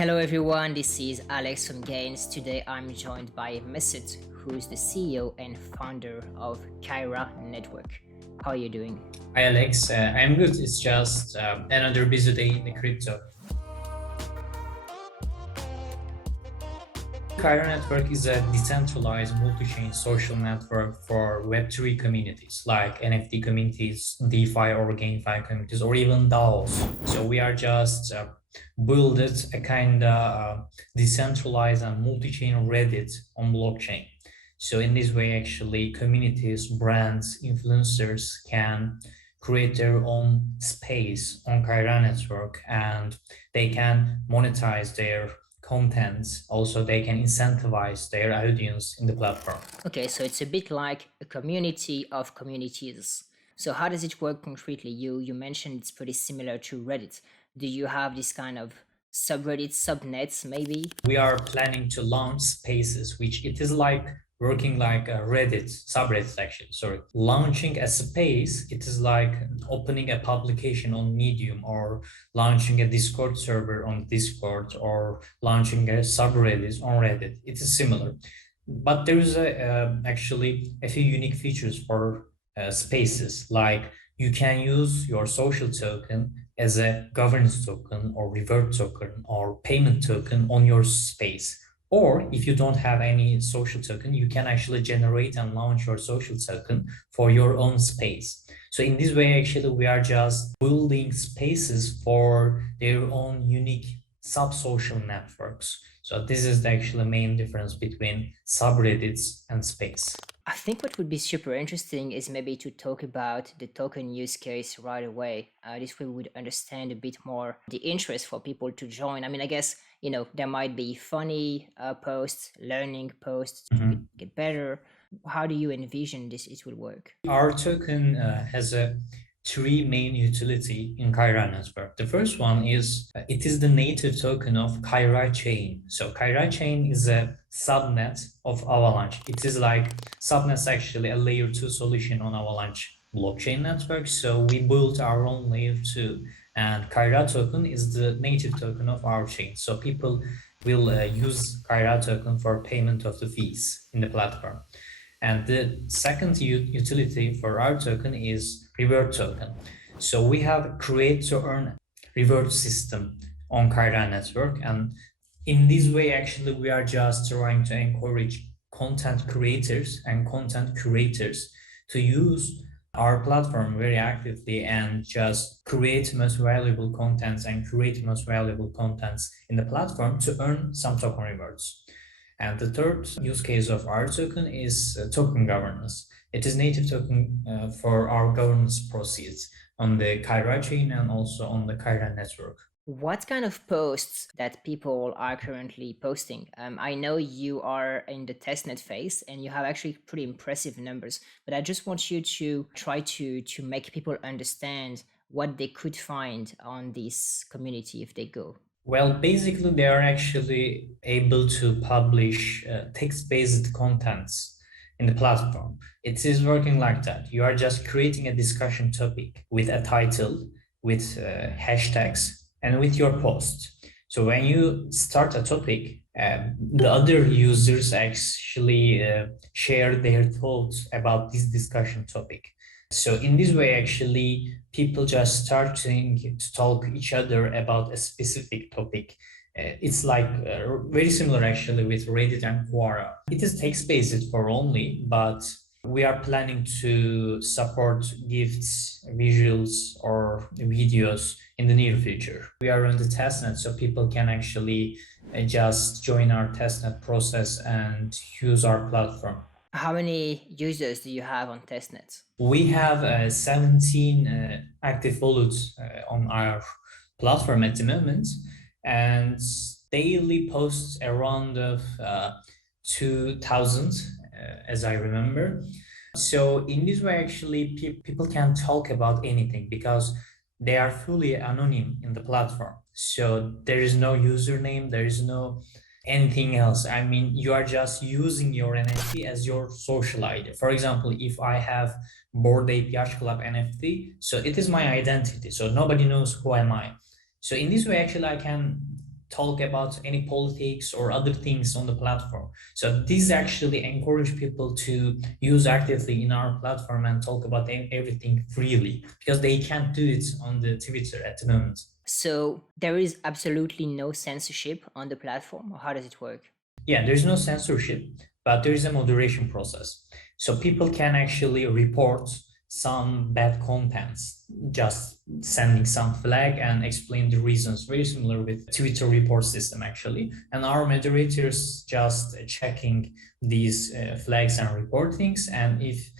Hello everyone, this is Alex from Gains. Today I'm joined by Mesut, who is the CEO and founder of Kaira Network. How are you doing? Hi Alex, I'm good. It's just another busy day in the crypto. Kaira Network is a decentralized multi-chain social network for Web3 communities like NFT communities, DeFi or GameFi communities, or even DAOs. So we are just built a kind of decentralized and multi-chain Reddit on blockchain. So in this way, actually, communities, brands, influencers can create their own space on Kaira Network, and they can monetize their contents. Also, they can incentivize their audience in the platform. Okay, so it's a bit like a community of communities. So how does it work concretely? You mentioned it's pretty similar to Reddit. Do you have this kind of subreddit, subnets maybe? We are planning to launch spaces, which it is like working like a Reddit subreddit section. Sorry, launching a space, it is like opening a publication on Medium or launching a Discord server on Discord or launching a subreddit on Reddit. It is similar, but there is actually a few unique features for spaces. Like you can use your social token as a governance token or reward token or payment token on your space. Or if you don't have any social token, you can actually generate and launch your social token for your own space. So in this way, actually, we are just building spaces for their own unique sub-social networks. So this is the actual main difference between subreddits and space. I think what would be super interesting is maybe to talk about the token use case right away. This way we would understand a bit more the interest for people to join. I mean, I guess, there might be funny posts, learning posts to Mhm. get better. How do you envision this it will work? Our token has three main utility in Kaira Network. The first one is it is the native token of Kaira chain. So Kaira chain is a subnet of Avalanche. It is like subnet is actually a layer 2 solution on Avalanche blockchain network. So we built our own layer 2, and Kaira token is the native token of our chain. So people will use Kaira token for payment of the fees in the platform. And the second utility for our token is reward token. So we have create to earn reward system on Kaira network. And in this way, actually, we are just trying to encourage content creators and content curators to use our platform very actively and just create most valuable contents and create most valuable contents in the platform to earn some token rewards. And the third use case of our token is token governance. It is native token for our governance proceeds on the Kaira chain and also on the Kaira network. What kind of posts that people are currently posting? I know you are in the testnet phase and you have actually pretty impressive numbers, but I just want you to try to make people understand what they could find on this community if they go. Well, basically, they are actually able to publish text-based contents in the platform. It is working like that. You are just creating a discussion topic with a title, with hashtags, and with your post. So when you start a topic, the other users actually share their thoughts about this discussion topic. So in this way, actually, people just starting to talk each other about a specific topic. It's like very similar actually with Reddit and Quora. It is text-based for only, but we are planning to support gifts, visuals, or videos in the near future. We are on the testnet, so people can actually just join our testnet process and use our platform. How many users do you have on testnet? We have 17 active wallets on our platform at the moment, and daily posts around of 2,000, as I remember. So in this way, actually, people can talk about anything because they are fully anonymous in the platform. So there is no username, there is no anything else. I mean, you are just using your NFT as your social ID. For example, if I have Bored Ape Yacht Club NFT, so it is my identity. So nobody knows who am I. So in this way, actually, I can talk about any politics or other things on the platform. So this actually encourage people to use actively in our platform and talk about everything freely, because they can't do it on the Twitter at the moment. So there is absolutely no censorship on the platform, or how does it work? Yeah, there's no censorship, but there is a moderation process. So people can actually report some bad contents, just sending some flag and explain the reasons, very similar with Twitter report system actually. And our moderators just checking these flags and reportings. And if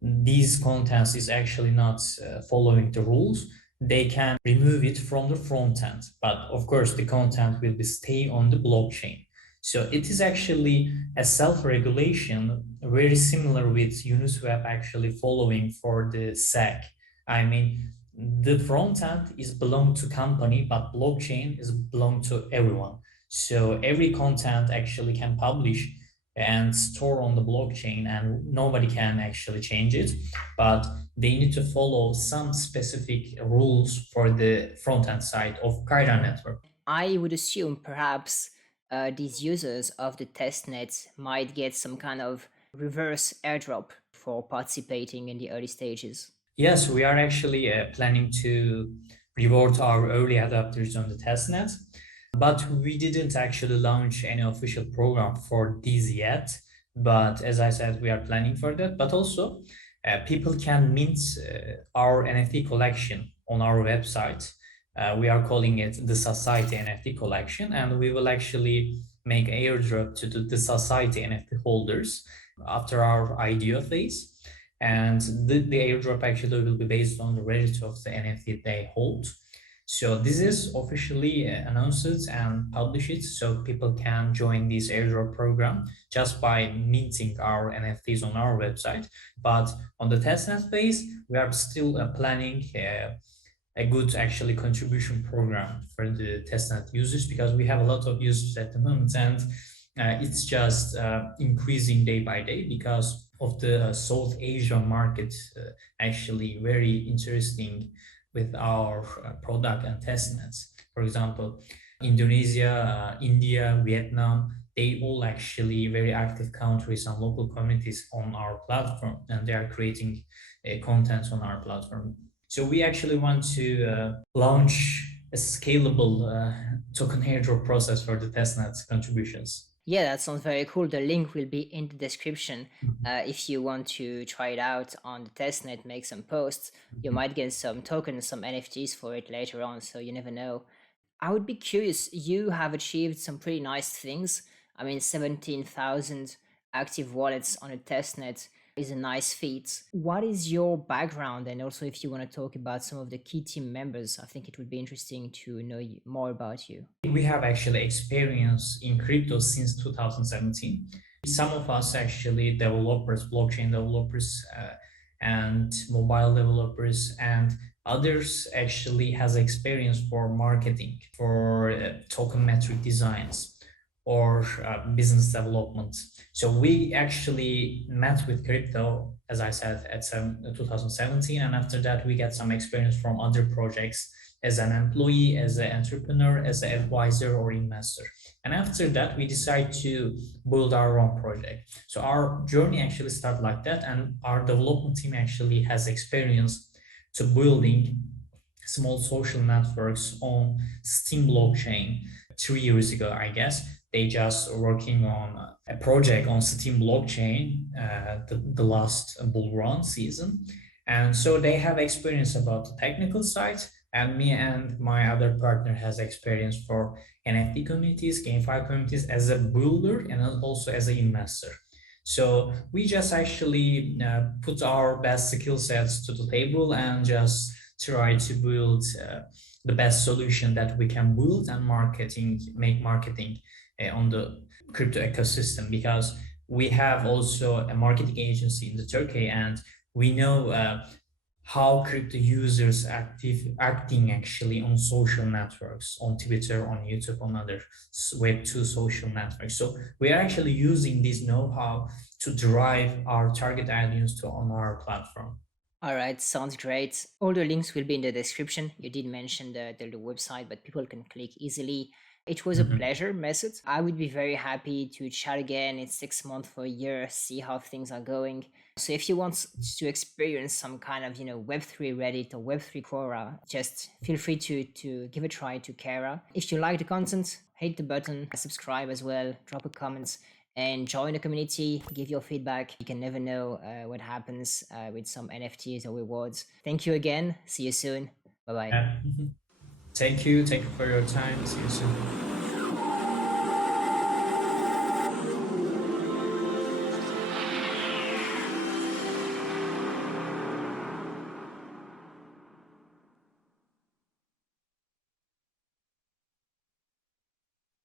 these contents is actually not following the rules, they can remove it from the front end. But of course, the content will be stay on the blockchain. So it is actually a self-regulation, very similar with Uniswap actually following for the SEC. I mean, the front end is belong to company, but blockchain is belong to everyone. So every content actually can publish and store on the blockchain, and nobody can actually change it, but they need to follow some specific rules for the front end side of Kaira network. I would assume perhaps these users of the testnet might get some kind of reverse airdrop for participating in the early stages. Yes, we are actually planning to reward our early adopters on the testnet, but we didn't actually launch any official program for these yet. But as I said, we are planning for that. But also, people can mint our NFT collection on our website. We are calling it the Society NFT collection, and we will actually make airdrop to the Society NFT holders after our IDO phase. And the airdrop actually will be based on the register of the NFT they hold. So this is officially announced and published, so people can join this airdrop program just by minting our NFTs on our website. But on the testnet phase, we are still planning a good actually contribution program for the testnet users, because we have a lot of users at the moment, and it's just increasing day by day because of the South Asia market actually very interesting with our product and testnets. For example, Indonesia, India, Vietnam, they all actually very active countries and local communities on our platform, and they are creating content on our platform. So we actually want to launch a scalable token airdrop process for the testnet contributions. Yeah, that sounds very cool. The link will be in the description. If you want to try it out on the testnet, make some posts, you might get some tokens, some NFTs for it later on, so you never know. I would be curious, you have achieved some pretty nice things. I mean, 17,000 active wallets on a testnet is a nice feat. What is your background? And also, if you want to talk about some of the key team members, I think it would be interesting to know more about you. We have actually experience in crypto since 2017. Some of us actually developers, blockchain developers, and mobile developers, and others actually has experience for marketing, for token metric designs, or business development. So we actually met with crypto, as I said, at 2017, and after that we get some experience from other projects as an employee, as an entrepreneur, as an advisor or investor. And after that, we decide to build our own project. So our journey actually started like that, and our development team actually has experience to building small social networks on Steam blockchain 3 years ago, I guess. They just working on a project on Steam blockchain, the last bull run season. And so they have experience about the technical side, and me and my other partner has experience for NFT communities, GameFi communities as a builder and also as an investor. So we just actually put our best skill sets to the table and just try to build the best solution that we can build and make marketing on the crypto ecosystem, because we have also a marketing agency in the Turkey, and we know how crypto users acting actually on social networks, on Twitter, on YouTube, on other Web2 social networks. So we are actually using this know-how to drive our target audience to on our platform. All right, sounds great. All the links will be in the description. You did mention the website, but people can click easily. It was a Mhm. pleasure, Mesut. I would be very happy to chat again in 6 months or a year, see how things are going. So if you want to experience some kind of, Web3 Reddit or Web3 Quora, just feel free to give a try to Kaira. If you like the content, hit the button, subscribe as well, drop a comment, and join the community, give your feedback. You can never know what happens with some NFTs or rewards. Thank you again. See you soon. Bye bye. Yeah. Mhm. Thank you. Thank you for your time. See you soon.